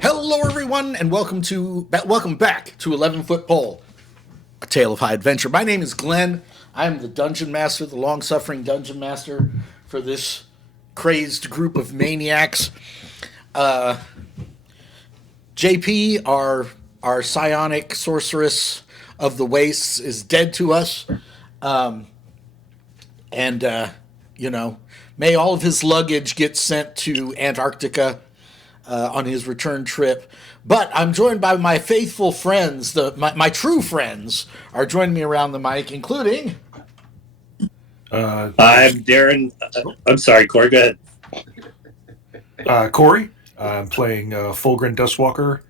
Hello, everyone, and welcome back to 11-Foot Pole, A Tale of High Adventure. My name is Glenn. I am the Dungeon Master, the long-suffering Dungeon Master for this crazed group of maniacs. JP, our psionic sorceress of the wastes, is dead to us. May all of his luggage get sent to Antarctica on his return trip. But I'm joined by my faithful friends. My true friends are joining me around the mic, including... I'm Darren. I'm sorry, Corey, go ahead. Corey. I'm playing Fulgrim Dustwalker,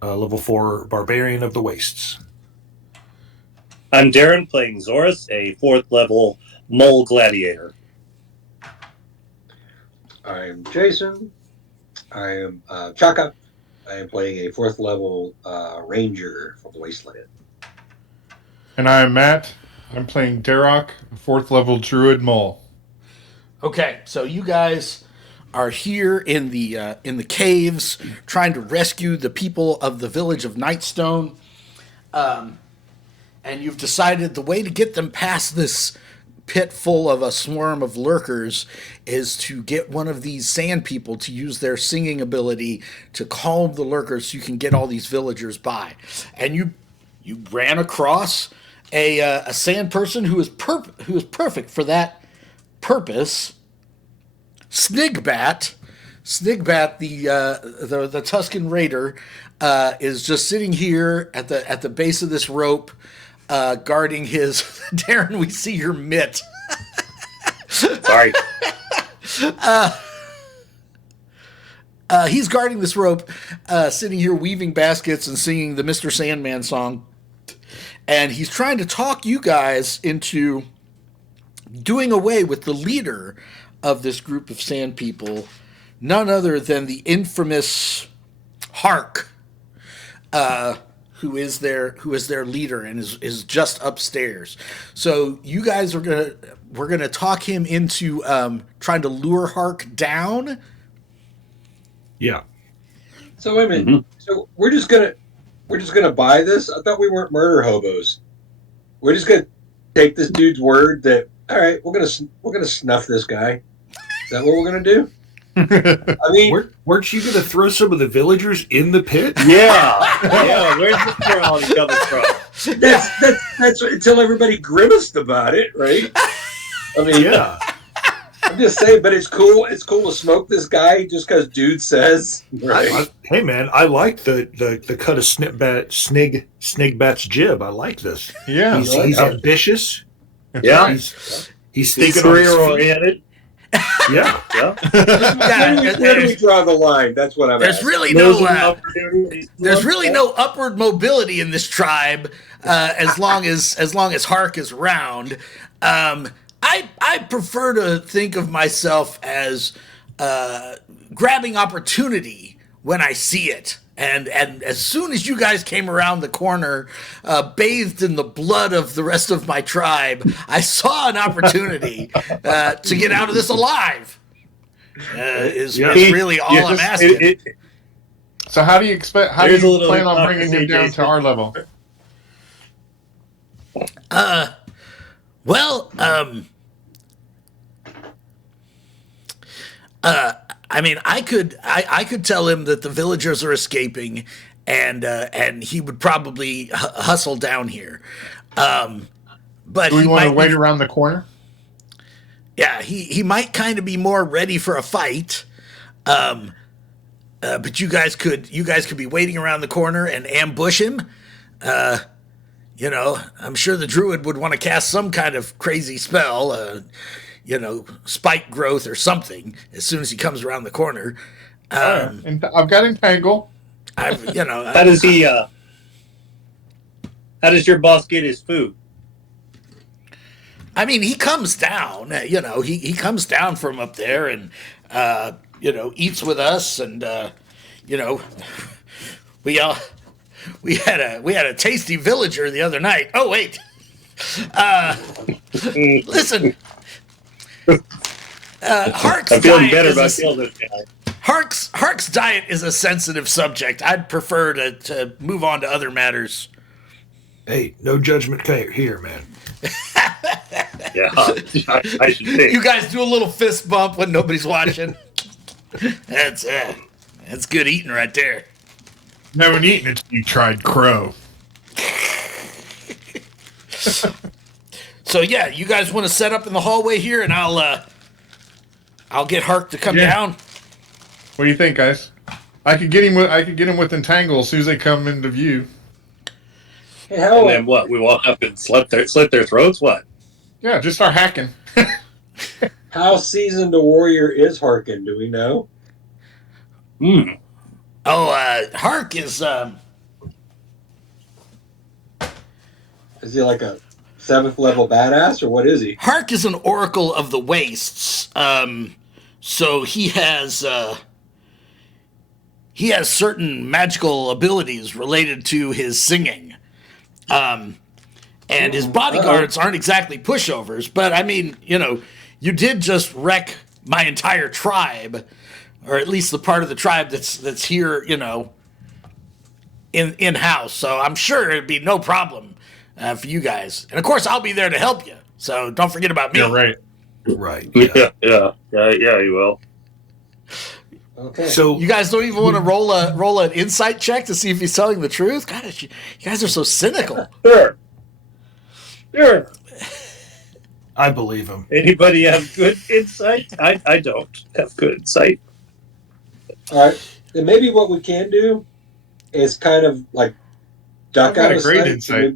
level 4 Barbarian of the Wastes. I'm Darren, playing Zorus, a 4th level Mole Gladiator. I'm Jason. I am Chaka. I am playing a 4th level Ranger from the Wasteland. And I'm Matt. I'm playing Darrock, 4th level Druid Mole. Okay, so you guys are here in the caves trying to rescue the people of the village of Nightstone. And you've decided the way to get them past this pit full of a swarm of lurkers is to get one of these sand people to use their singing ability to calm the lurkers so you can get all these villagers by. And you ran across a sand person who is perfect for that purpose. Snigbat, the Tuscan Raider, is just sitting here at the base of this rope, guarding his... Darren, we see your mitt. Sorry. He's guarding this rope, sitting here weaving baskets and singing the Mr. Sandman song. And he's trying to talk you guys into doing away with the leader of this group of sand people, none other than the infamous Hark, who is their leader and is just upstairs. So you guys we're gonna talk him into trying to lure Hark down. Yeah. So wait a minute. Mm-hmm. So we're just gonna buy this? I thought we weren't murder hobos. We're just gonna take this dude's word that all right, we're gonna snuff this guy. Is that what we're gonna do? I mean, weren't you going to throw some of the villagers in the pit? Yeah. Where's the morality coming from? That's until everybody grimaced about it, right? I mean, yeah. I'm just saying, but it's cool. It's cool to smoke this guy just because dude says. Right? Hey man, I like the cut of Snigbat's jib. I like this. Yeah, he's ambitious. Yeah, he's thinking career oriented. Yeah. Where do we draw the line? That's what I'm asking. There's really no upward mobility in this tribe as long as Hark is around. I prefer to think of myself as grabbing opportunity when I see it. And as soon as you guys came around the corner, bathed in the blood of the rest of my tribe, I saw an opportunity to get out of this alive. Is really all I'm asking. So how do you plan on bringing him down to our level? I mean, I could tell him that the villagers are escaping, and he would probably hustle down here. But do we want to wait around the corner? Yeah, he might kind of be more ready for a fight. But you guys could be waiting around the corner and ambush him. I'm sure the druid would want to cast some kind of crazy spell. Spike growth or something as soon as he comes around the corner. And I've got Entangle. How does your boss get his food? I mean, he comes down. He comes down from up there and eats with us, and we had a tasty villager the other night. Oh wait, listen. Hark's I'm feeling better about killing this guy. Hark's diet is a sensitive subject. I'd prefer to move on to other matters. Hey, no judgment here, man. Yeah, I should think. You guys do a little fist bump when nobody's watching. That's good eating right there. Never eaten it. You tried crow. So yeah, you guys want to set up in the hallway here, and I'll get Hark to come down. What do you think, guys? I could get him with entangle as soon as they come into view. Hey, how, And then what? We walk up and slit their throats? What? Yeah, just start hacking. how seasoned a warrior is Harkin? Do we know? Hark is Is he like a 7th level badass, or what is he? Hark is an oracle of the wastes. So he has certain magical abilities related to his singing. And his bodyguards aren't exactly pushovers, but I mean, you did just wreck my entire tribe, or at least the part of the tribe that's here, in house. So I'm sure it'd be no problem for you guys. And of course, I'll be there to help you. So don't forget about me. Yeah, right. Right. Yeah, you will. Okay. So You guys don't even want to roll an insight check to see if he's telling the truth? Gosh, you guys are so cynical. Sure. I believe him. Anybody have good insight? I don't have good insight. All right. Then maybe what we can do is kind of like duck I've got out a of great sight. insight.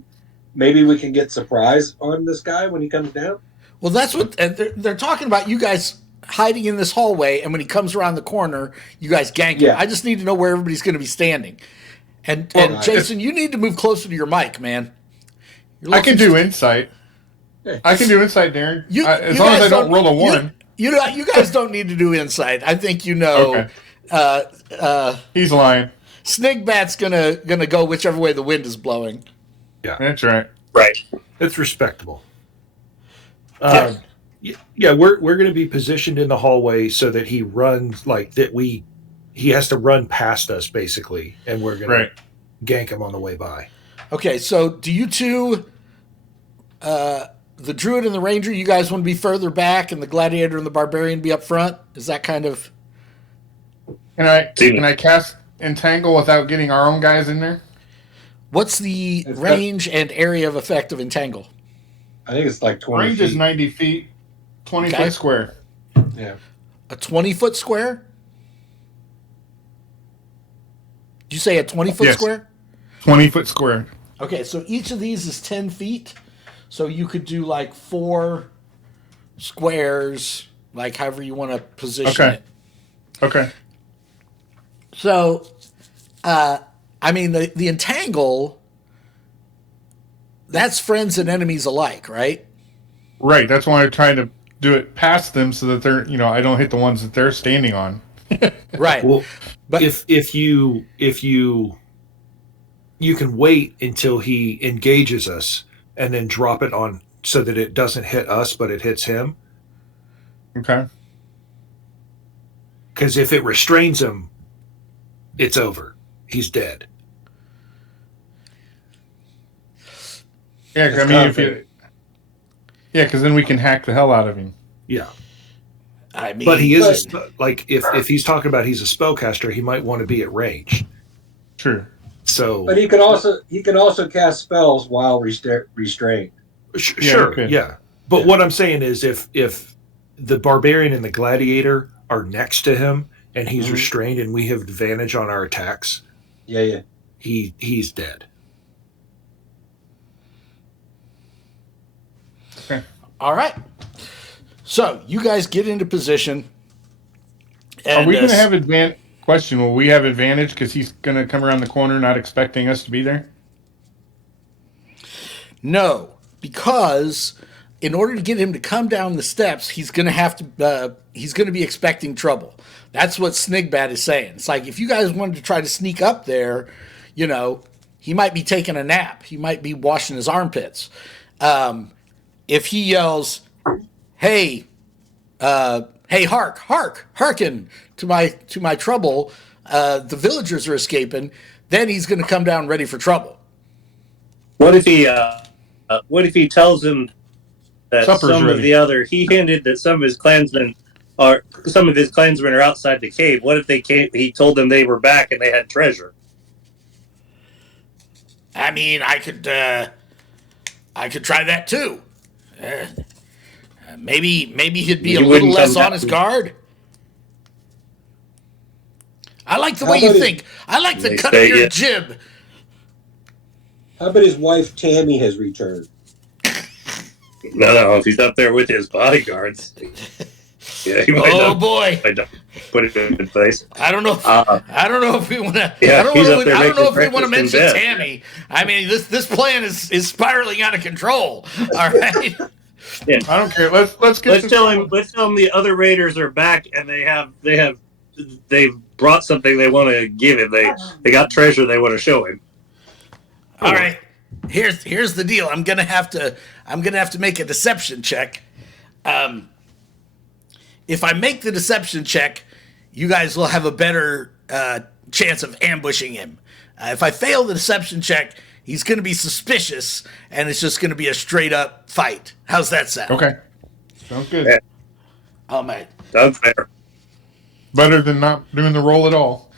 Maybe we can get surprise on this guy when he comes down. Well, that's what and they're talking about. You guys hiding in this hallway, and when he comes around the corner, you guys gank him. Yeah. I just need to know where everybody's going to be standing. And Well, Jason, you need to move closer to your mic, man. I can do insight. I can do insight, Darren. As long as I don't roll a 1. You guys don't need to do insight. I think you know. Okay. He's lying. Snigbat's gonna go whichever way the wind is blowing. That's right. Right. That's respectable. Yeah, we're going to be positioned in the hallway so that he runs he has to run past us basically, and we're going to gank him on the way by. Okay, so do you two, the druid and the ranger, you guys want to be further back, and the gladiator and the barbarian be up front? Is that kind of? Can I cast entangle without getting our own guys in there? What's the range and area of effect of entangle? I think it's like 20 Range feet. is 90 feet, 20 Okay. foot square. Yeah. A 20-foot square? Did you say a 20-foot Yes. square? 20 foot square. Okay, so each of these is 10 feet. So you could do like 4 squares, like however you want to position Okay. it. Okay. So, I mean, the entangle, that's friends and enemies alike, right? Right. That's why I tried to do it past them so that they're, I don't hit the ones that they're standing on. Right. Well, But- if you can wait until he engages us and then drop it on so that it doesn't hit us but it hits him. Okay. Because if it restrains him, it's over. He's dead. Yeah, That's I mean, confident. because then we can hack the hell out of him. Yeah. I mean, But he is if he's talking about he's a spellcaster, he might want to be at range. True. So But he can also cast spells while restrained. Yeah, sure, okay. yeah. But what I'm saying is if the barbarian and the gladiator are next to him and he's restrained and we have advantage on our attacks, Yeah. he's dead. Okay. all right. So you guys get into position. And, Are we going to have advantage? Question: Will we have advantage because he's going to come around the corner, not expecting us to be there? No, because in order to get him to come down the steps, he's going to have to. He's going to be expecting trouble. That's what Snigbat is saying. It's like if you guys wanted to try to sneak up there, he might be taking a nap. He might be washing his armpits. If he yells, "Hey, hey, hearken to my trouble. The villagers are escaping. Then he's going to come down ready for trouble. What if he tells him that Supper's ready. he hinted that some of his clansmen are outside the cave. What if he told them they were back and they had treasure? I mean, I could try that too. Maybe he'd be a little less on his guard. I like the way you think. I like the cut of your jib. How about his wife Tammy has returned? No, if he's up there with his bodyguards. Yeah, he might oh boy! Put it in place. I don't know. I don't know if we want to. Yeah, I don't know if we want to mention Tammy. I mean, this plan is spiraling out of control. All right. Yeah. I don't care. Let's tell him the other raiders are back and they've brought something they want to give him. They got treasure they want to show him. All right. Here's the deal. I'm gonna have to make a deception check. If I make the deception check, you guys will have a better chance of ambushing him. If I fail the deception check, he's going to be suspicious, and it's just going to be a straight-up fight. How's that sound? Okay. Sounds good. Yeah. Oh, man. Sounds fair. Better than not doing the roll at all.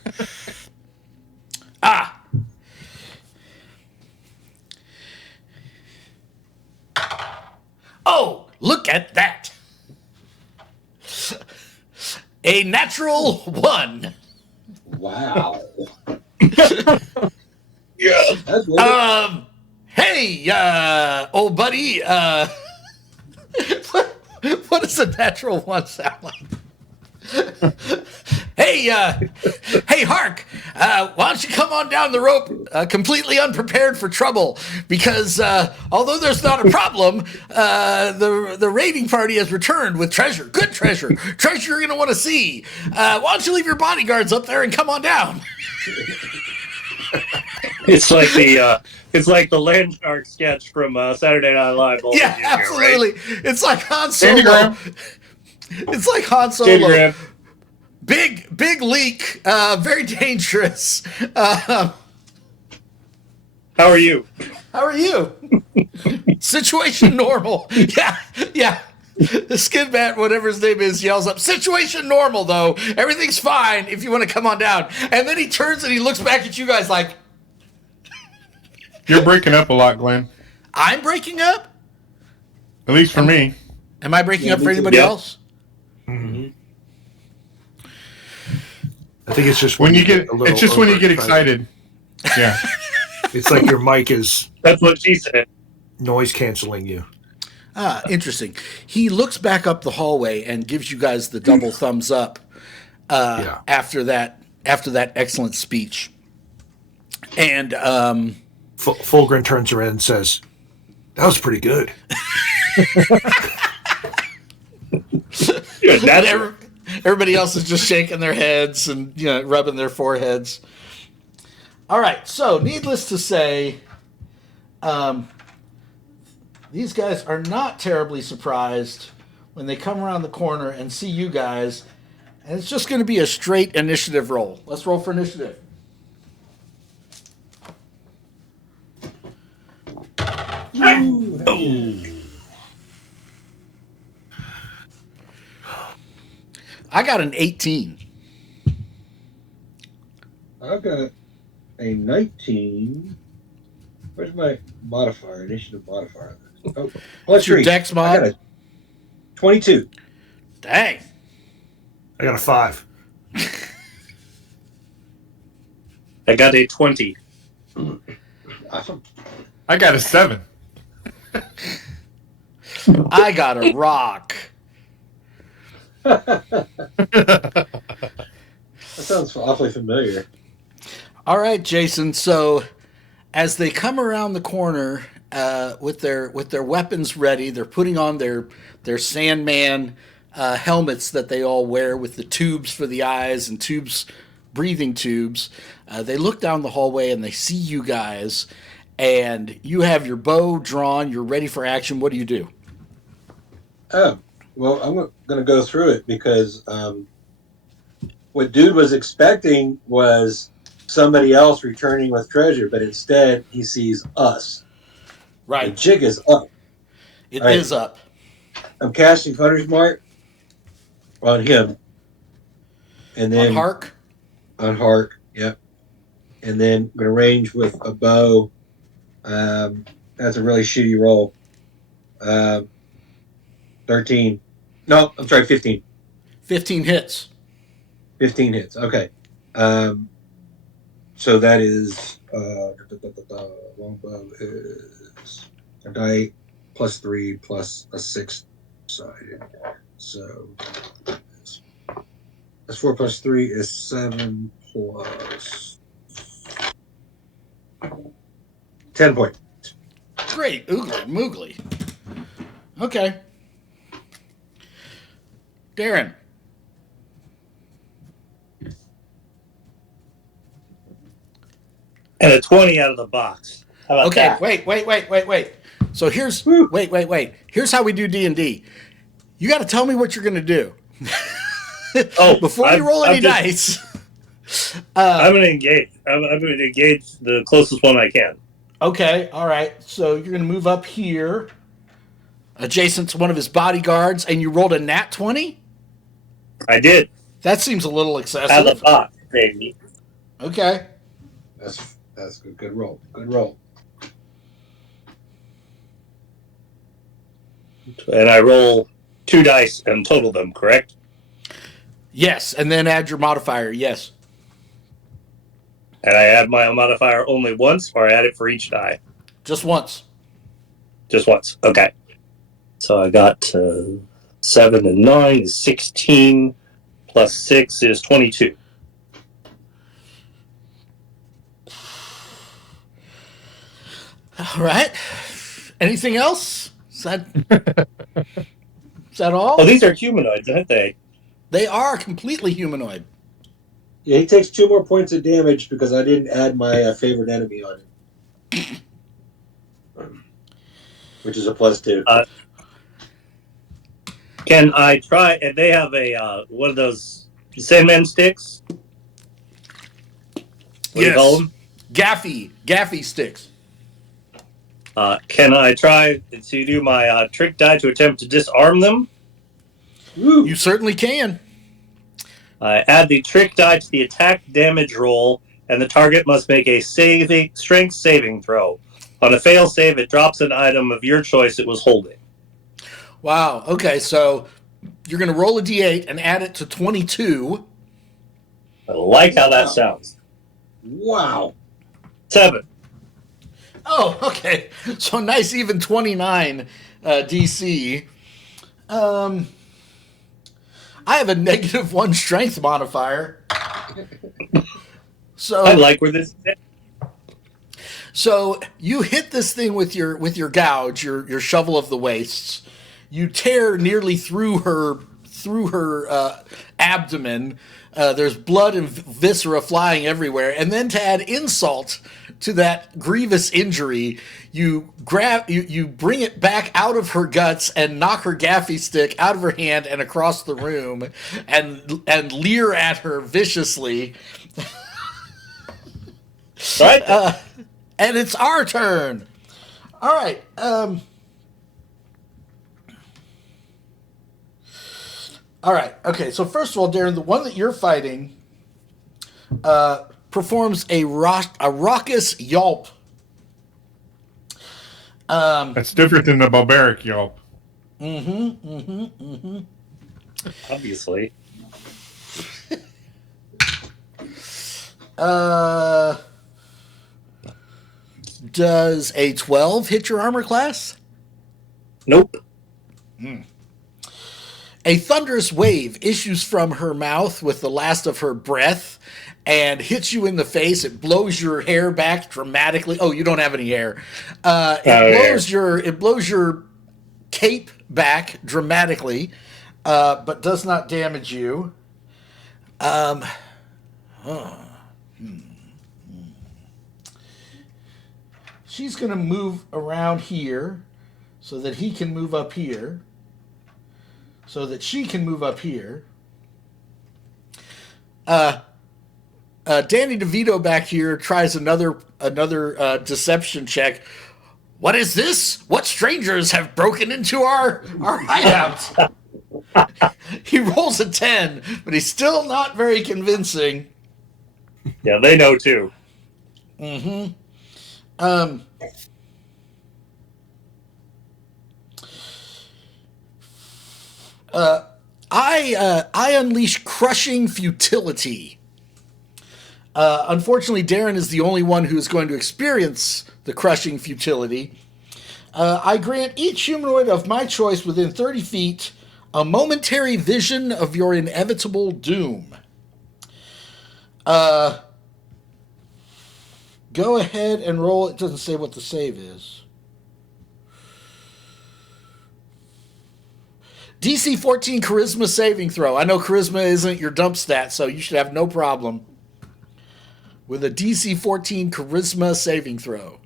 Oh, look at that. A natural 1. Wow. Yeah. Hey, old buddy, what does a natural 1 sound like? Hey, Hark, why don't you come on down the rope completely unprepared for trouble? Because although there's not a problem, the raiding party has returned with treasure. Good treasure. Treasure you're going to want to see. Why don't you leave your bodyguards up there and come on down? It's like the land shark sketch from Saturday Night Live. Yeah, Junior, absolutely. Right? It's like Han Solo. It's like Han Solo. Candygram. Big leak. Very dangerous. How are you? How are you? Situation normal. Yeah. The skin bat, whatever his name is, yells up, situation normal, though. Everything's fine if you want to come on down. And then he turns and he looks back at you guys like... You're breaking up a lot, Glenn. I'm breaking up? At least for me. Am I breaking up for anybody else? Mm-hmm. I think it's just when you get excited. Yeah. It's like your mic is... That's what she said. Noise canceling you. Interesting. He looks back up the hallway and gives you guys the double thumbs up after that excellent speech. And Fulgrim turns around and says, "That was pretty good." Everybody else is just shaking their heads and rubbing their foreheads. All right, so needless to say, these guys are not terribly surprised when they come around the corner and see you guys, and it's just going to be a straight initiative roll. Let's roll for initiative. I got an 18. I've got a 19. Where's my modifier? Initiative modifier. Oh, what's your dex mod? I got a 22. Dang. I got a 5. I got a 20. Awesome. I got a 7. I got a rock. That sounds awfully familiar. All right, Jason. So as they come around the corner with their weapons ready, they're putting on their Sandman helmets that they all wear with the tubes for the eyes and breathing tubes. They look down the hallway and they see you guys, and you have your bow drawn. You're ready for action. What do you do? Oh, Well, I'm going to go through it because what dude was expecting was somebody else returning with treasure, but instead he sees us. The Right. jig is up. It All right, is up. I'm casting Hunter's Mark on him, and On then Hark? on Hark. Yep. And then I'm going to range with a bow. That's a really shitty roll. 13. No, I'm sorry, 15. 15 hits. 15 hits. Okay. So that is longbow is a die plus 3 plus a 6 sided. So that's 4 plus 3 is 7 plus 10 points. Great. Oogly moogly. Okay. Darren. And a 20 out of the box. How about Okay, that? wait. So here's Woo. wait. Here's how we do D&D. You got to tell me what you're going to do. Oh, Before you roll any dice. I'm going to engage. I'm going to engage the closest one I can. Okay, all right. So you're going to move up here, adjacent to one of his bodyguards, and you rolled a nat 20? I did. That seems a little Out of excessive. the box, baby. Okay. That's good. Good roll. Good roll. And I roll 2 dice and total them, correct? Yes, and then add your modifier. Yes. And I add my modifier only once, or I add it for each die? Just once. Just once. Okay. So I got 7 and 9 is 16, plus 6 is 22. All right. Anything else? Is that all? Oh, these are humanoids, aren't they? They are completely humanoid. Yeah, he takes 2 more points of damage because I didn't add my favorite enemy on him, which is a plus 2. Can I try? And they have a one of those Sandman sticks. What do you call them? Gaffy sticks. Can I try to do my trick die to attempt to disarm them? Woo. You certainly can. I add the trick die to the attack damage roll, and the target must make a strength saving throw. On a fail save, it drops an item of your choice it was holding. Wow. Okay, so you're going to roll a d8 and add it to 22. I like how that sounds. Wow. 7. Oh, okay. So nice even 29 DC. I have a -1 strength modifier. So I like where this is at. So you hit this thing with your gouge, your shovel of the wastes. You tear nearly through her abdomen. There's blood and viscera flying everywhere, and then to add insult to that grievous injury, you bring it back out of her guts and knock her gaffy stick out of her hand and across the room, and leer at her viciously. Right? And it's our turn. All right. All right. Okay. So first of all, Darren, the one that you're fighting performs a raucous yelp. That's different than the barbaric yelp. Obviously. Does a 12 hit your armor class? Nope. A thunderous wave issues from her mouth with the last of her breath and hits you in the face. It blows your hair back dramatically. Oh, you don't have any hair. It blows your cape back dramatically, but does not damage you. She's going to move around here so that he can move up here. so that she can move up here. Danny DeVito back here tries another deception check. What is this? What strangers have broken into our hideout? He rolls a 10, but he's still not very convincing. Yeah, they know too. Mm-hmm. I unleash crushing futility. Unfortunately, Darren is the only one who is going to experience the crushing futility. I grant each humanoid of my choice within 30 feet a momentary vision of your inevitable doom. Go ahead and roll. It doesn't say what the save is. DC 14 charisma saving throw. I know charisma isn't your dump stat, so you should have no problem with a DC 14 charisma saving throw.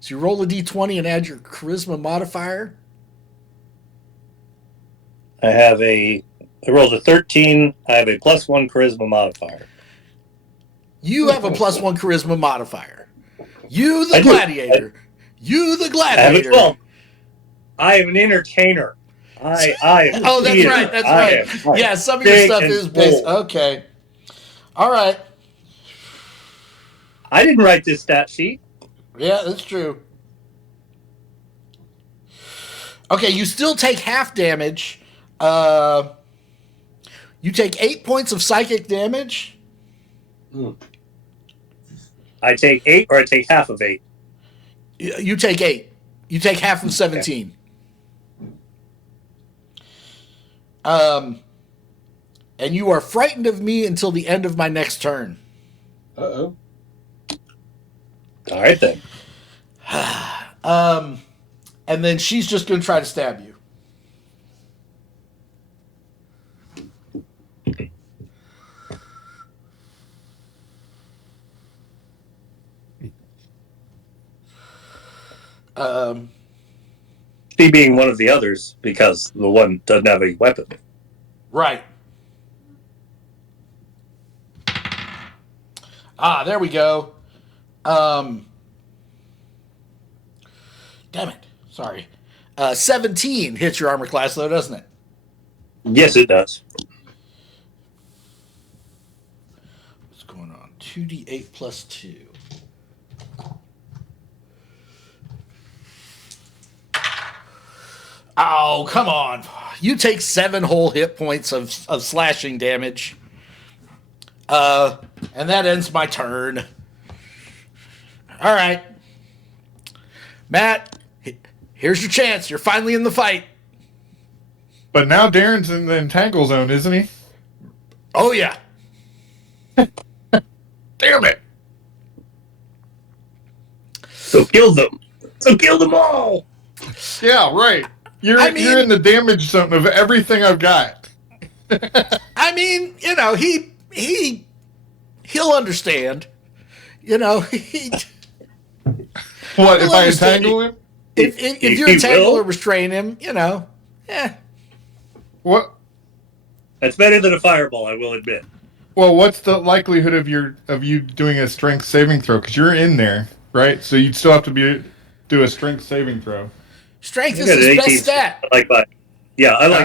So you roll a D20 and add your charisma modifier. I rolled a 13. I have a +1 charisma modifier. You have a +1 charisma modifier. You the gladiator. You the gladiator. I have a 12. I am an entertainer. I am oh, that's right. That's right. Yeah, some of your stuff is based. Okay. All right. I didn't write this stat sheet. Yeah, that's true. Okay, you still take half damage. You take 8 points of psychic damage. I take 8, or I take half of 8. You take 8. You take half of 17. Okay. And you are frightened of me until the end of my next turn. Uh-oh. All right, then. And then she's just going to try to stab you. She being one of the others, because the one doesn't have a weapon. Right. There we go. Damn it. Sorry. 17 hits your armor class, though, doesn't it? Yes, it does. What's going on? 2d8 plus 2. Oh, come on. You take 7 whole hit points of slashing damage. And that ends my turn. All right. Matt, here's your chance. You're finally in the fight. But now Darren's in the entangle zone, isn't he? Oh, yeah. Damn it. So kill them. So kill them all. Yeah, right. You're in the damage zone of everything I've got. I mean, you know, he'll understand. You know, what if I entangle him? If you entangle or restrain him, you know, What? That's better than a fireball, I will admit. Well, what's the likelihood of you doing a strength saving throw? Because you're in there, right? So you'd still have to do a strength saving throw. Strength is his best stat. I like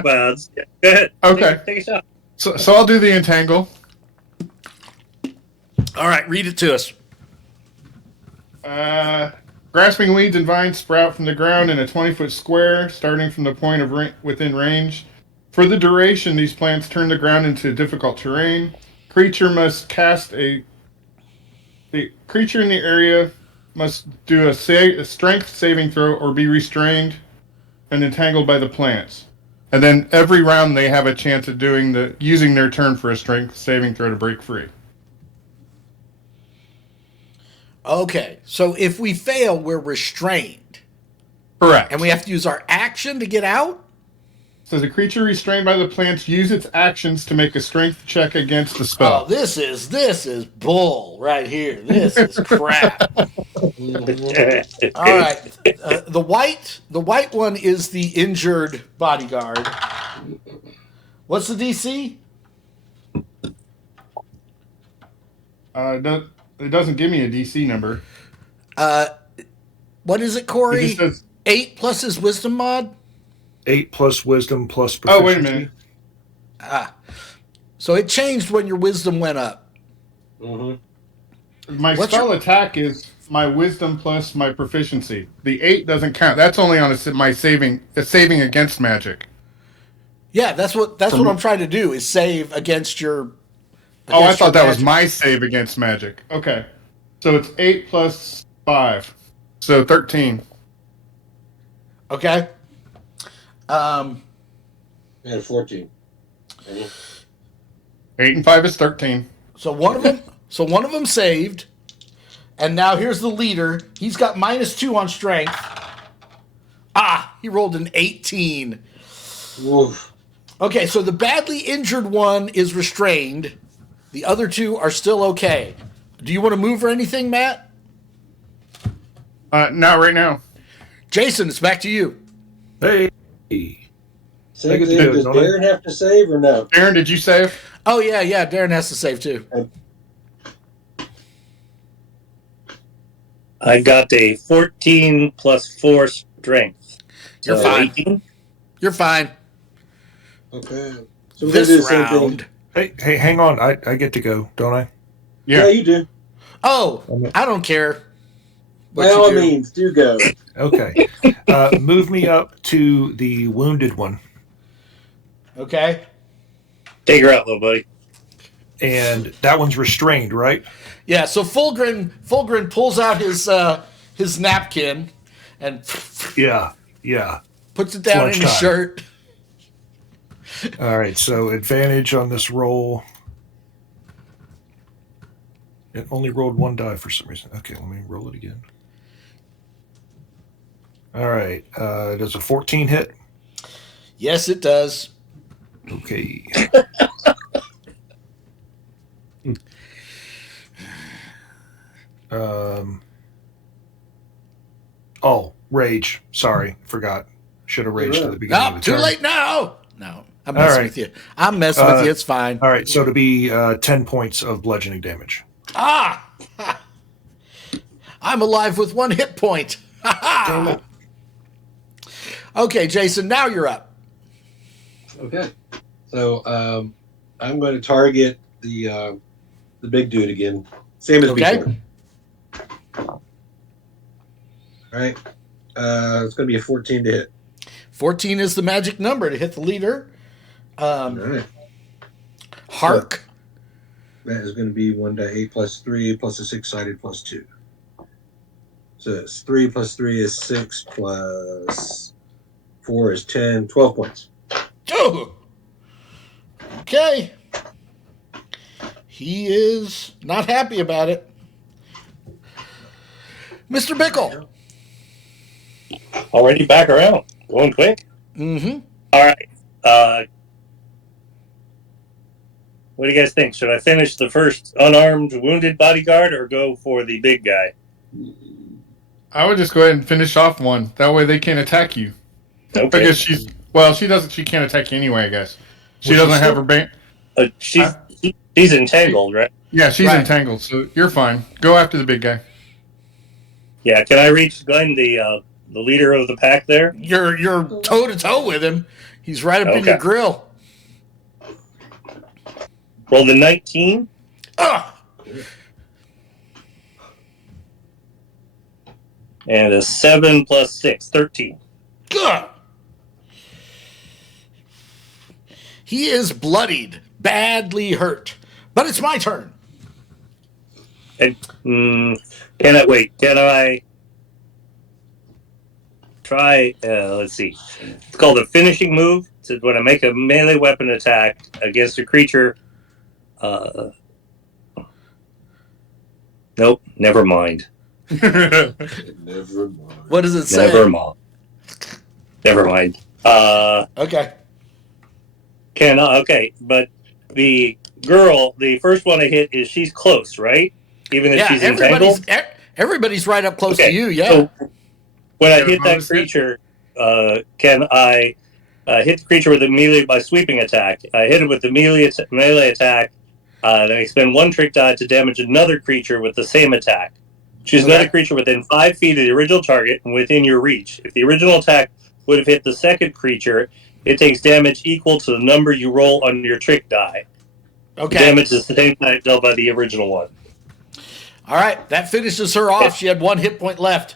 my odds. Yeah, go ahead. Okay. Take a shot. So I'll do the entangle. All right, read it to us. Grasping weeds and vines sprout from the ground in a 20-foot square, starting from the point of within range. For the duration, these plants turn the ground into difficult terrain. The creature in the area must do a strength saving throw or be restrained and entangled by the plants. And then every round they have a chance of using their turn for a strength saving throw to break free. Okay, so if we fail, we're restrained. Correct. And we have to use our action to get out? says a creature restrained by the plants use its actions to make a strength check against the Oh, spell. this is bull right here. This is crap. All right, the white one is the injured bodyguard. What's the DC? It doesn't give me a DC number. What is it, It Corey? just says, 8 plus his wisdom mod. 8 plus wisdom plus proficiency. oh, wait a minute. So it changed when your wisdom went up. My spell attack is my wisdom plus my proficiency. The 8 doesn't count. That's only on my saving against magic. Yeah, that's what I'm trying to do is save against your. Oh, I thought that was magic. my save against magic. Okay. So it's 8 plus 5. So 13. Okay. And 14. 8 and 5 is 13. So one of them saved, and now here's the leader. He's got -2 on strength. He rolled an 18. Oof. Okay, so the badly injured one is restrained. The other two are still okay. Do you want to move or anything, Matt? Not right now. Jason, it's back to you. Hey. Same thing. Does Darren have to save or no? Darren, did you save? Oh, yeah, Darren has to save too. I got a 14 plus 4 strength. You're So fine. 18? You're fine. Okay. So we're gonna do the This same thing. round. Hey, hang on. I get to go, don't I? Yeah, you do. Oh, I don't care. what By you all do. means, do go. Okay. Move me up to the wounded one. Okay. Take her out, little buddy. And that one's restrained, right? Yeah, so Fulgrin pulls out his napkin and Yeah. puts it down in his Lunchtime. shirt. All right, so advantage on this roll. It only rolled 1 die for some reason. Okay, let me roll it again. All right, does a 14 hit? Yes, it does. Okay. Rage. Sorry, forgot. Should have raged at the beginning of No, the too turn. late now. No, I'm messing right. with you. I'm messing with you. It's fine. All right, so to be 10 points of bludgeoning damage. I'm alive with 1 hit point. Okay, Jason, now you're up. Okay. So I'm going to target the big dude again. Same as Okay. before. All right. It's going to be a 14 to hit. 14 is the magic number to hit the leader. All right. Hark. That is going to be 1d8 plus 3 plus a 6-sided plus 2. So it's 3 plus 3 is 6 plus 4 is 10. 12 points. Oh. Okay. He is not happy about it. Mr. Bickle. Already back around. Going quick. Mm-hmm. All right. What do you guys think? Should I finish the first unarmed wounded bodyguard or go for the big guy? I would just go ahead and finish off one. That way they can't attack you. Okay. Because she can't attack you anyway, I guess. She Well, doesn't have her bane. She's entangled, right? Yeah, she's Right. entangled, so you're fine. Go after the big guy. Yeah. Can I reach Glenn, the leader of the pack there? You're toe to toe with him. He's right up in your Okay. grill. Roll the 19. Ugh. And a 7 plus 6, 13. Ugh. He is bloodied, badly hurt. But it's my turn. And, can I try, let's see. It's called a finishing move. It's when I make a melee weapon attack against a creature. Nope, never mind. Never mind. What does it say? Never mind. Never mind. Okay. Okay, but the girl, the first one I hit she's close, right? Even if she's entangled? Everybody's right up close to you, yeah. So when I Got a hit that bonus hit? creature, can I hit the creature with a melee by sweeping attack? I hit it with the melee attack, then I spend 1 trick die to damage another creature with the same attack. Choose another creature within 5 feet of the original target and within your reach. If the original attack would have hit the second creature, it takes damage equal to the number you roll on your trick die. Okay. The damage is the same type dealt by the original one. All right, that finishes her off. She had 1 hit point left.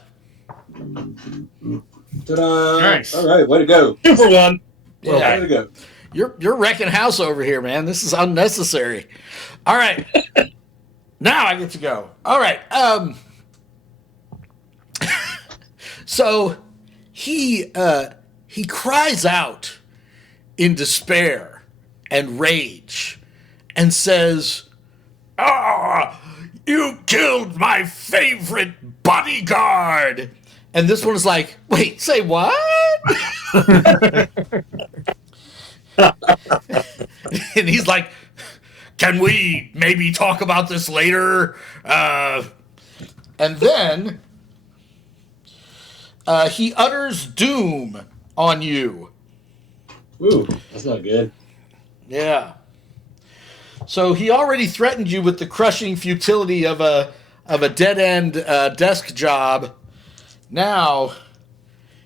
Ta-da! Nice. All right, way to go. 2 for 1. Yeah. Way to go. You're wrecking house over here, man. This is unnecessary. All right. Now I get to go. All right. So he cries out in despair and rage and says, "Ah, you killed my favorite bodyguard." And this one is like, "Wait, say what?" And he's like, "Can we maybe talk about this later?" And then he utters doom on you. Ooh, that's not good. Yeah. So he already threatened you with the crushing futility of a dead end desk job. Now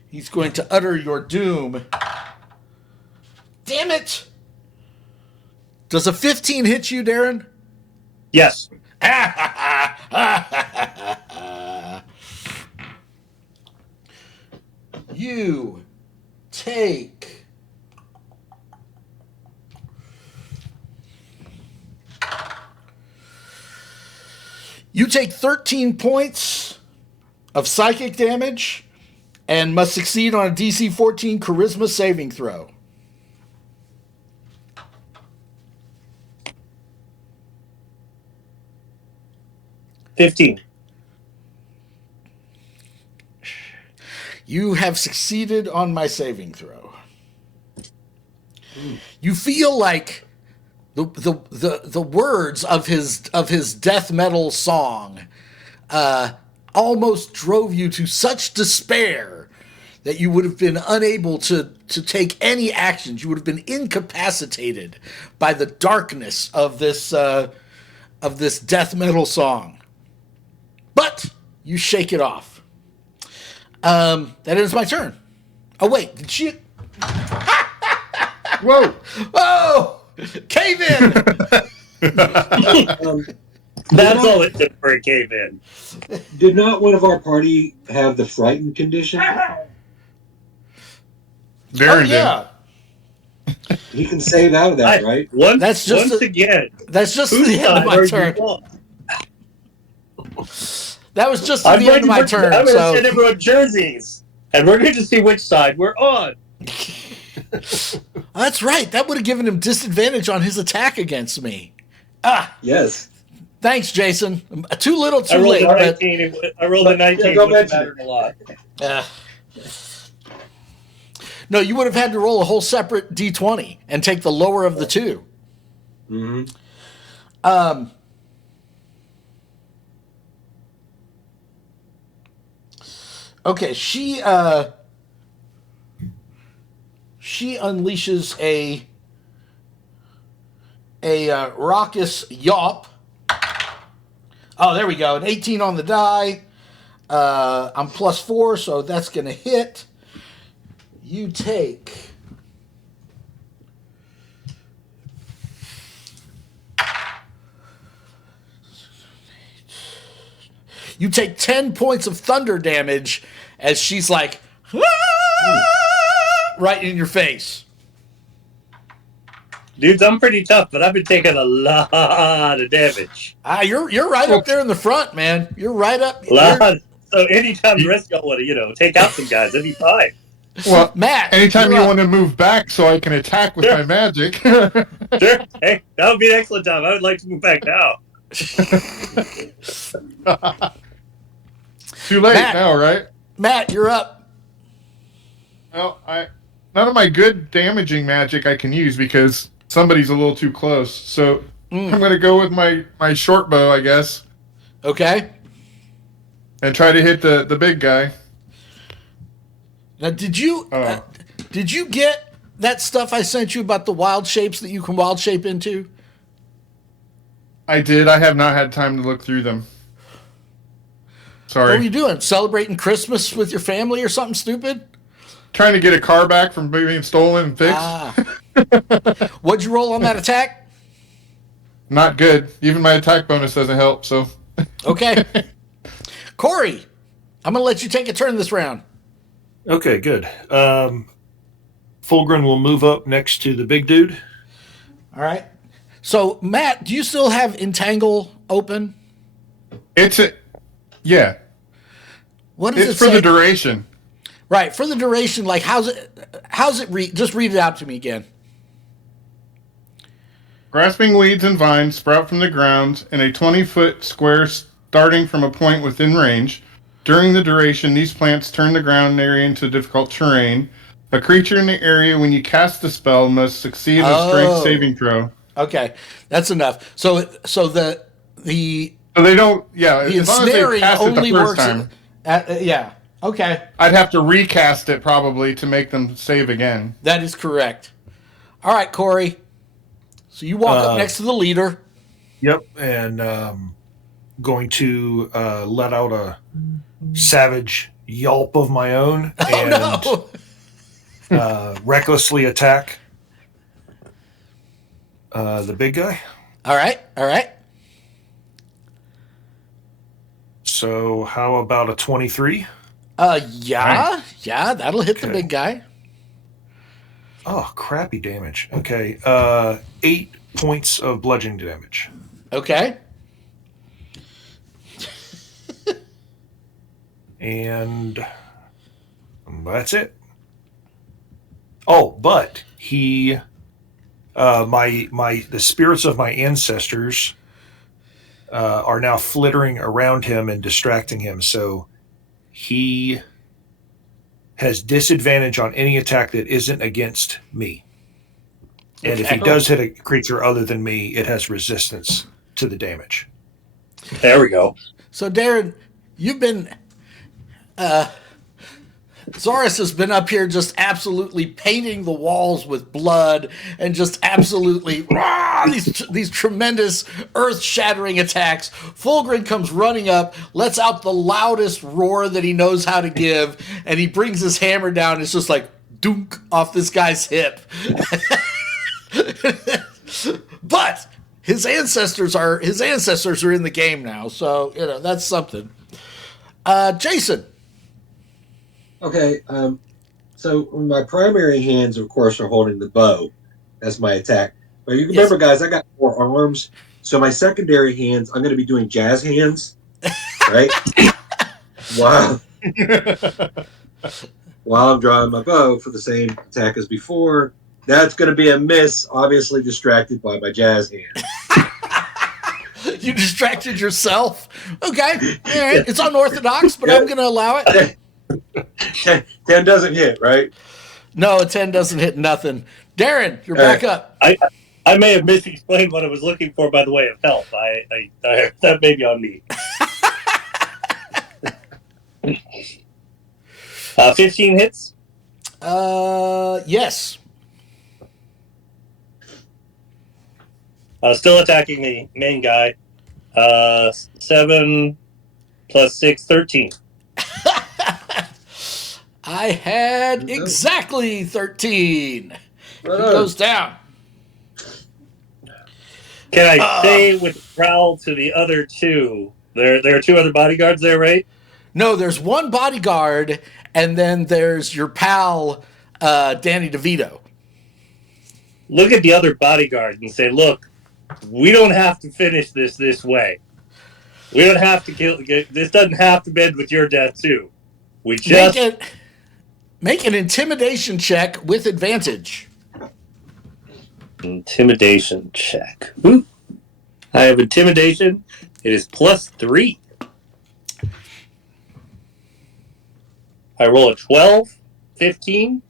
he's going to utter your doom. Damn it! Does a 15 hit you, Darren? Yes. You take 13 points of psychic damage and must succeed on a DC 14 charisma saving throw. $15. You have succeeded on my saving throw. You feel like the words of his death metal song almost drove you to such despair that you would have been unable to take any actions. You would have been incapacitated by the darkness of this death metal song. But you shake it off. That ends my turn. Oh wait, did she? Whoa! Oh, cave in. That's all it took for a cave in. Did not one of our party have the frightened condition? Darren Yeah. He can save out of that, right? That's just once again. That's just Whose the end of side my are turn. you on? That was just the end of my turn. I'm going to So send everyone jerseys, and we're going to see which side we're on. that's right. That would have given him disadvantage on his attack against me. Yes. Thanks, Jason. Too little, I too rolled late. a 19. I rolled a 19. don't Which mention mattered a lot. No, you would have had to roll a whole separate D20 and take the lower of the two. Mm-hmm. Okay, she unleashes a raucous yawp. Oh, there we go. An 18 on the die. I'm +4, so that's going to hit. You take... You take 10 points of thunder damage as she's like, "Ah!" right in your face. Dudes, I'm pretty tough, but I've been taking a lot of damage. You're right up there in the front, man. You're right up. So anytime the rest of y'all want to, take out some guys, that'd be fine. Well, Matt, anytime you up. want to move back so I can attack with my magic. Sure. Hey, that would be an excellent time. I would like to move back now. Too late Matt. now, right? Matt, you're up. Well, none of my good damaging magic I can use because somebody's a little too close. So I'm going to go with my short bow, I guess. Okay. And try to hit the big guy. Now, did you get that stuff I sent you about the wild shapes that you can wild shape into? I did. I have not had time to look through them. Sorry. What were you doing? Celebrating Christmas with your family or something stupid? Trying to get a car back from being stolen and fixed. What'd you roll on that attack? Not good. Even my attack bonus doesn't help, so. Okay. Corey, I'm going to let you take a turn this round. Okay, good. Fulgrim will move up next to the big dude. All right. So, Matt, do you still have Entangle open? Yeah. What does it's it for say? the duration. Right, for the duration, like how's it read? Just read it out to me again. Grasping weeds and vines sprout from the ground in a 20-foot square starting from a point within range. During the duration, these plants turn the ground area into difficult terrain. A creature in the area, when you cast the spell, must succeed a strength saving throw. Okay, that's enough. So the So they don't. Yeah, the as long as they ensnaring cast it the only first works. time. Yeah. Okay. I'd have to recast it probably to make them save again. That is correct. All right, Corey. So you walk up next to the leader. Yep, and going to let out a savage yelp of my own and recklessly attack the big guy. All right. So how about a 23? Yeah, that'll hit the big guy. Oh, crappy damage. Okay, 8 points of bludgeoning damage. Okay. And that's it. Oh, but he, the spirits of my ancestors are now flittering around him and distracting him. So he has disadvantage on any attack that isn't against me. And if he does hit a creature other than me, it has resistance to the damage. There we go. So, Darren, you've been... Zoris has been up here just absolutely painting the walls with blood and just absolutely these tremendous earth-shattering attacks. Fulgrim comes running up, lets out the loudest roar that he knows how to give, and he brings his hammer down. It's just like dunk off this guy's hip. But his ancestors are in the game now, so that's something. Jason. Okay, so my primary hands, of course, are holding the bow as my attack. But you remember, guys, I got 4 arms. So my secondary hands, I'm going to be doing jazz hands, right? Wow. While I'm drawing my bow for the same attack as before. That's going to be a miss, obviously distracted by my jazz hand. You distracted yourself? Okay. All right. It's unorthodox, but I'm going to allow it. 10 doesn't hit, right? No, a 10 doesn't hit nothing. Darren, you're back up. I may have misexplained what I was looking for by the way of help. I that may be on me. 15 hits? Yes. Still attacking the main guy. 7 plus 6, 13. I had exactly 13. He goes down. Can I say with growl to the other 2? There are 2 other bodyguards there, right? No, there's 1 bodyguard, and then there's your pal, Danny DeVito. Look at the other bodyguard and say, look, we don't have to finish this way. We don't have to kill. This doesn't have to end with your death, too. We just... Make an intimidation check with advantage. Intimidation check. Ooh. I have intimidation. It is +3. I roll a 12, 15,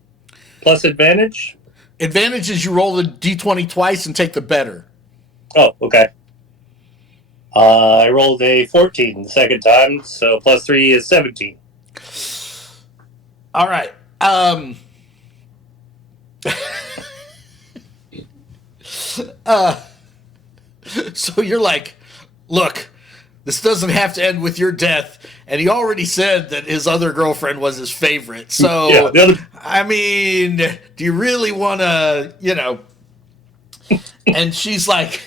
plus advantage. Advantage is you roll the d20 twice and take the better. Oh, okay. I rolled a 14 the second time, so plus 3 is 17. All right. So you're like, look, this doesn't have to end with your death. And he already said that his other girlfriend was his favorite. So, Yeah, I mean, do you really want to, And she's like,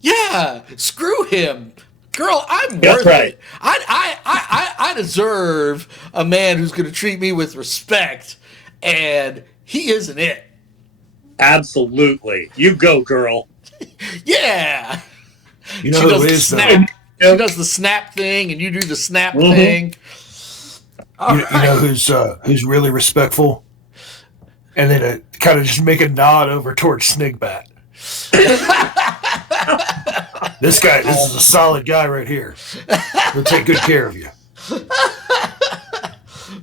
yeah, screw him. Girl, I'm That's worth right. it. I deserve a man who's going to treat me with respect, and he isn't it. Absolutely. You go, girl. Yeah. You know She who does the is though? snap. She does the snap thing, and you do the snap thing. You know who's really respectful, and then kind of just make a nod over towards Snigbat. This is a solid guy right here. He'll take good care of you.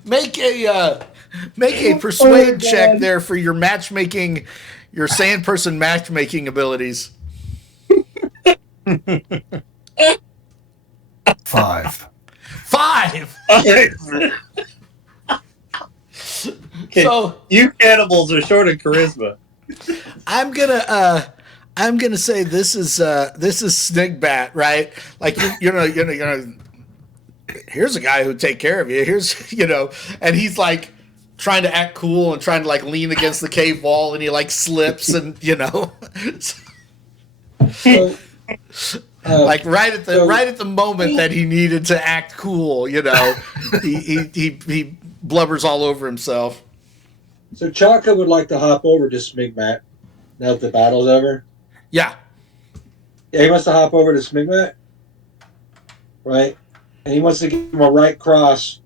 Make a persuade check there for your matchmaking, your sand person matchmaking abilities. 5. 5. Okay. So you cannibals are short of charisma. I'm gonna say this is Snigbat, right? Like you know. Here's a guy who'd take care of you. Here's and he's like trying to act cool and trying to like lean against the cave wall, and he like slips and So, like right at the moment that he needed to act cool, he blubbers all over himself. So Chaka would like to hop over to Smigmat now that the battle's over. Yeah. Yeah, he wants to hop over to Smigmat, right? And he wants to give him a right cross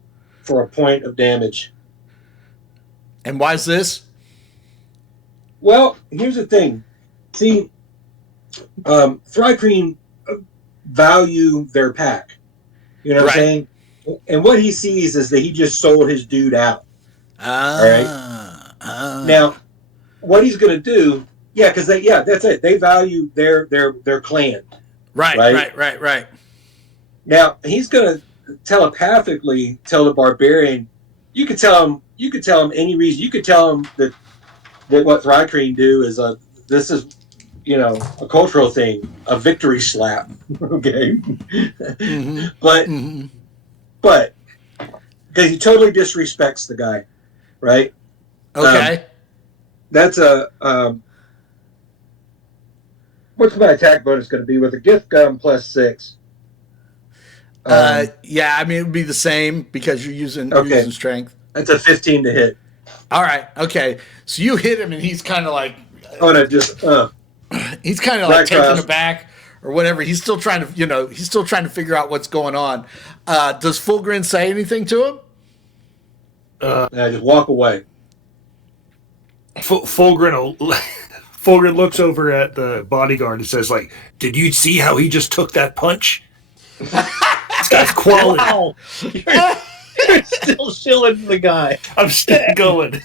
for a point of damage. And why is this? Well, here's the thing. See, Thrycreen value their pack. You know what I'm saying? And what he sees is that he just sold his dude out. All right. Now, what he's going to do? Yeah, because that's it. They value their clan. Right. Now he's going to telepathically tell the barbarian. You could tell him any reason. You could tell him that what Thrycreen do is this is a cultural thing, a victory slap. Okay, but because he totally disrespects the guy, right? Okay. That's what's my attack bonus going to be with a gift gum plus 6? Yeah, I mean it would be the same because you're using strength. That's a 15 to hit. All right. Okay. So you hit him, and he's kind of like. He's kind of like taken aback or whatever. He's still trying to, he's still trying to figure out what's going on. Does Fulgrin say anything to him? Just walk away. Fulgrin looks over at the bodyguard and says, like, did you see how he just took that punch? This guy's quality. Wow. You're still shilling the guy. I'm still going.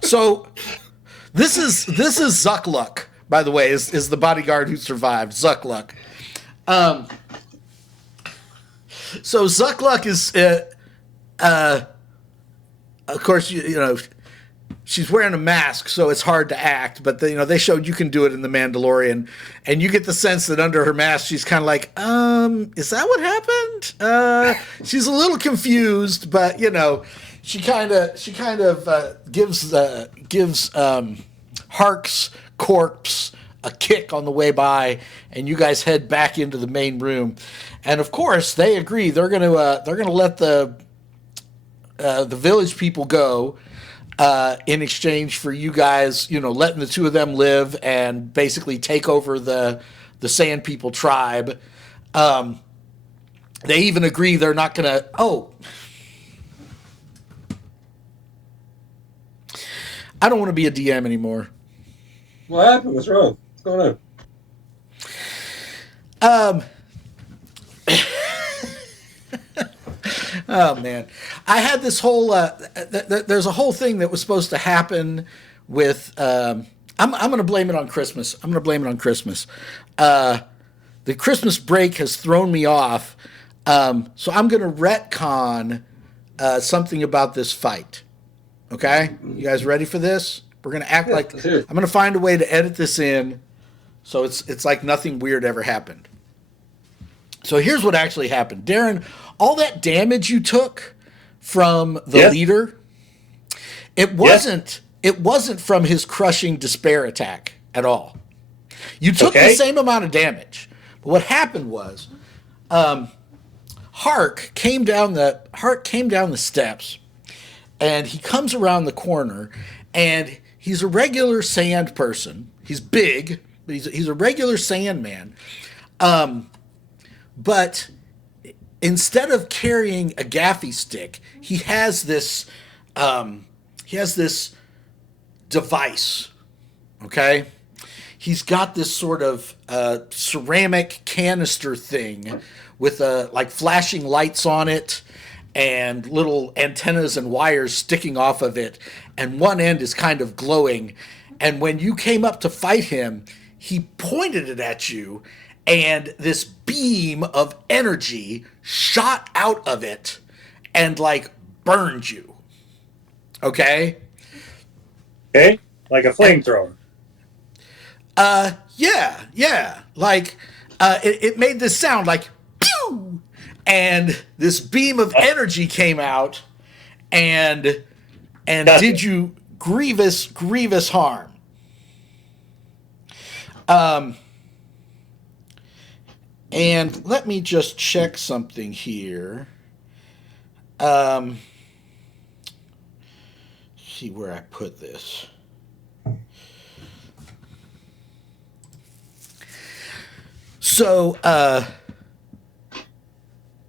So this is Zuckluck, by the way, is the bodyguard who survived. Zuckluck. So Zuckluck is, of course, she's wearing a mask, so it's hard to act. But they showed you can do it in The Mandalorian, and you get the sense that under her mask, she's kind of like, is that what happened? She's a little confused, but she kind of gives Hark's corpse a kick on the way by, and you guys head back into the main room. And of course, they agree they're gonna let the village people go. In exchange for you guys, letting the two of them live and basically take over the Sand People tribe. They even agree they're not going to... Oh. I don't want to be a DM anymore. What happened? What's wrong? What's going on? Oh, man. I had this whole. There's a whole thing that was supposed to happen with. I'm going to blame it on Christmas. The Christmas break has thrown me off, so I'm going to retcon something about this fight. Okay, you guys ready for this? We're going to act like I'm going to find a way to edit this in, so it's like nothing weird ever happened. So here's what actually happened, Darren. All that damage you took from the leader, it wasn't from his crushing despair attack at all. You took the same amount of damage. But what happened was, Hark came down the steps, and he comes around the corner, and he's a regular sand person. He's big, but he's a regular sand man. But instead of carrying a gaffy stick, he has this device. Okay. He's got this sort of ceramic canister thing with like flashing lights on it and little antennas and wires sticking off of it. And one end is kind of glowing. And when you came up to fight him, he pointed it at you, and this beam of energy shot out of it and like burned you. Okay? Okay? Like a flamethrower. Yeah. Like, it made this sound like, pew! And this beam of energy came out and did you grievous harm. And let me just check something here. See where I put this. So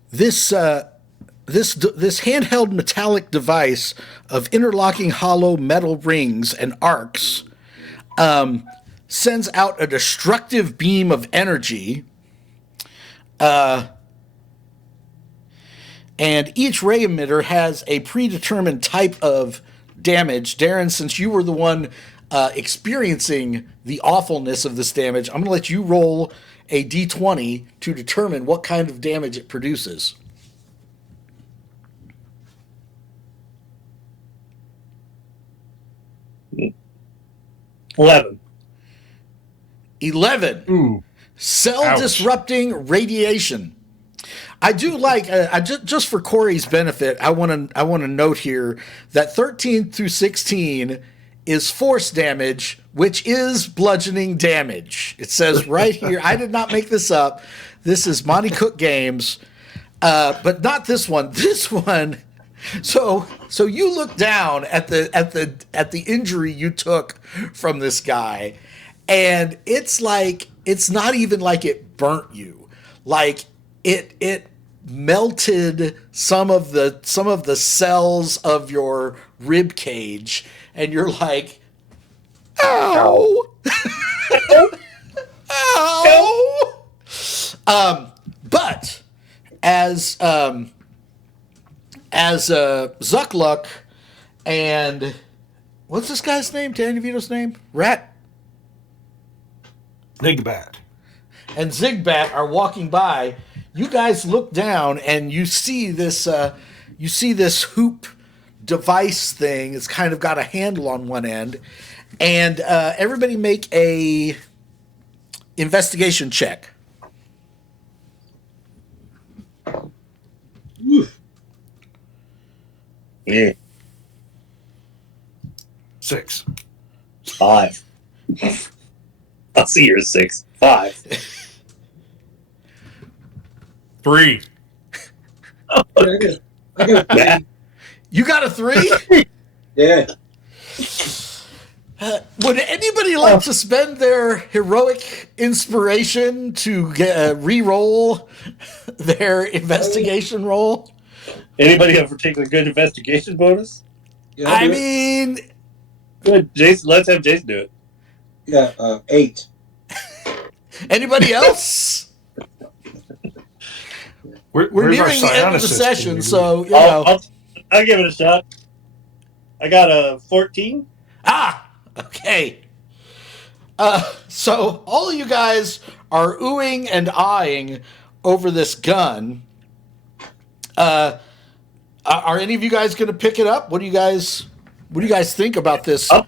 this handheld metallic device of interlocking hollow metal rings and arcs sends out a destructive beam of energy, and each ray emitter has a predetermined type of damage. Darren, since you were the one experiencing the awfulness of this damage, I'm going to let you roll a d20 to determine what kind of damage it produces. $11. Ooh. Cell disrupting radiation. I do like just for Corey's benefit, I want to note here that 13 through 16 is force damage, which is bludgeoning damage. It says right here. I did not make this up. This is Monty Cook Games, but not this one. This one. So you look down at the injury you took from this guy, and it's not even like it burnt you. Like it melted some of the cells of your rib cage, and you're like, ow. Ow. But as Zuckluck and what's this guy's name? Danny DeVito's name? Zigbat. And Zigbat are walking by. You guys look down and you see this hoop device thing. It's kind of got a handle on one end, and everybody make a investigation check. Yeah. 6. 5. I'll see your 6. 5. 3. I got a Yeah. You got a 3? Yeah. Would anybody like to spend their heroic inspiration to re-roll their investigation roll? Anybody have a particularly good investigation bonus? Yeah, I mean, Good. Jason, let's have Jason do it. yeah, 8. anybody else? We're Where's our nearing the end of the psionicist? session, so you know. I'll give it a shot. I got a 14. Okay. So all of you guys are oohing and eyeing over this gun. Are any of you guys going to pick it up? What do you guys think about this? Hell,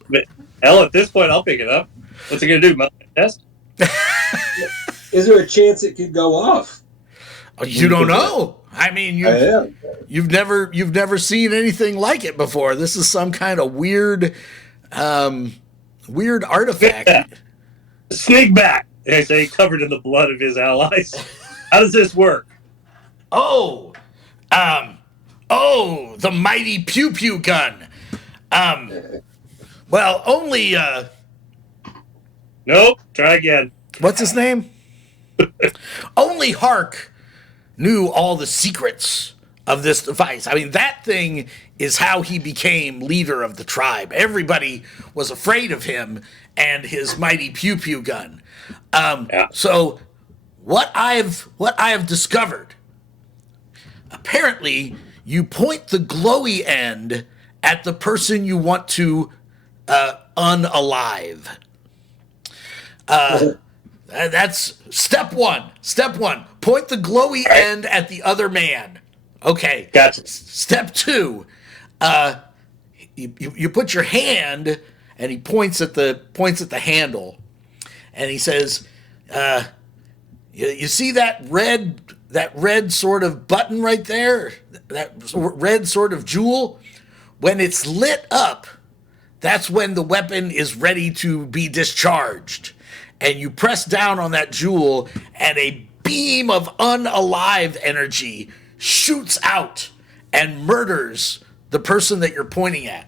at this point, I'll pick it up. What's it going to do? Mount my test? Is there a chance it could go off? You don't know. I mean, you've never seen anything like it before. This is some kind of weird artifact. Snake back. They say covered in the blood of his allies. How does this work? The mighty pew pew gun. Well, only Nope. Try again. what's his name? Only Hark knew all the secrets of this device. I mean, that thing is how he became leader of the tribe. Everybody was afraid of him and his mighty pew pew gun. So what I've discovered, apparently you point the glowy end at the person you want to unalive. That's step one. Step one. Point the glowy end at the other man. Okay. Gotcha. Step two. You put your hand, and he points at the handle, and he says, "You see that red sort of button right there? That red sort of jewel? When it's lit up, that's when the weapon is ready to be discharged." And you press down on that jewel, and a beam of unalive energy shoots out and murders the person that you're pointing at.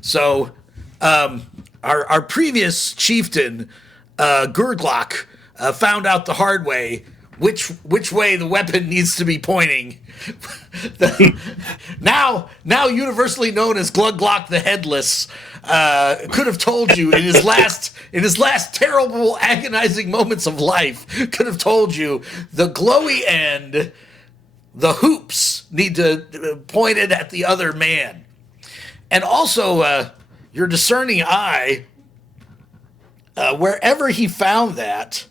So, our previous chieftain, Gurglok, found out the hard way which way the weapon needs to be pointing. now universally known as Gluglok the Headless, could have told you in his last terrible, agonizing moments of life, could have told you the glowy end, the hoops need to point it at the other man. And also, your discerning eye, wherever he found that,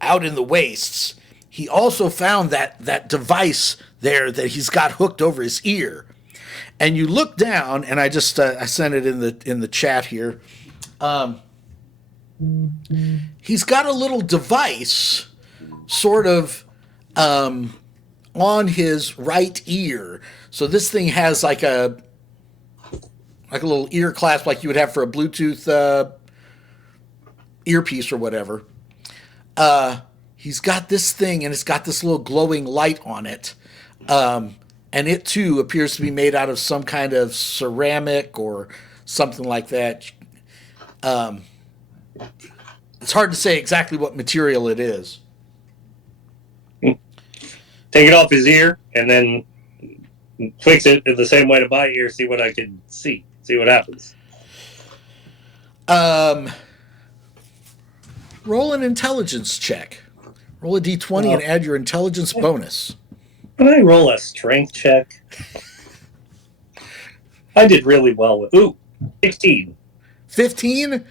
out in the wastes, he also found that device there that he's got hooked over his ear. And you look down, and I just I sent it in the chat here. He's got a little device, sort of, on his right ear. So this thing has like a little ear clasp, like you would have for a Bluetooth earpiece or whatever. He's got this thing, and it's got this little glowing light on it. And it, too, appears to be made out of some kind of ceramic or something like that. It's hard to say exactly what material it is. Take it off his ear, and then fix it in the same way to my ear, see what I can see. See what happens. Roll an intelligence check. Roll a d20 and add your intelligence bonus. Can I roll a strength check? I did really well with 16. 15?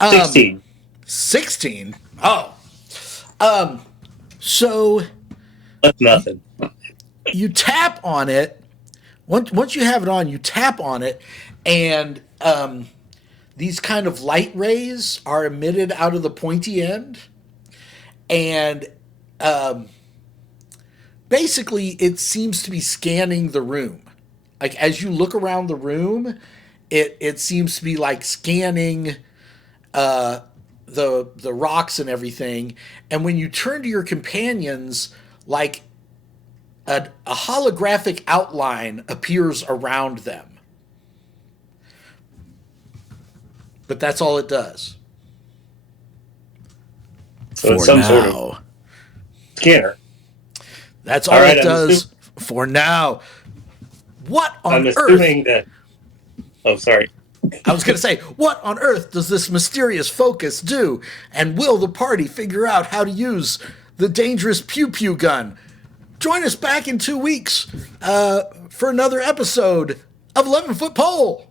16. 16? Oh. So That's nothing. you tap on it. Once you have it on, you tap on it, and these kind of light rays are emitted out of the pointy end. And basically, it seems to be scanning the room. Like, as you look around the room, it seems to be like scanning the rocks and everything. And when you turn to your companions, like a holographic outline appears around them. But that's all it does. So it's some sort of scanner. That's all it does for now. What on earth? I'm assuming that. Oh, sorry. I was going to say, what on earth does this mysterious focus do? And will the party figure out how to use the dangerous pew pew gun? join us back in 2 weeks for another episode of 11 Foot Pole.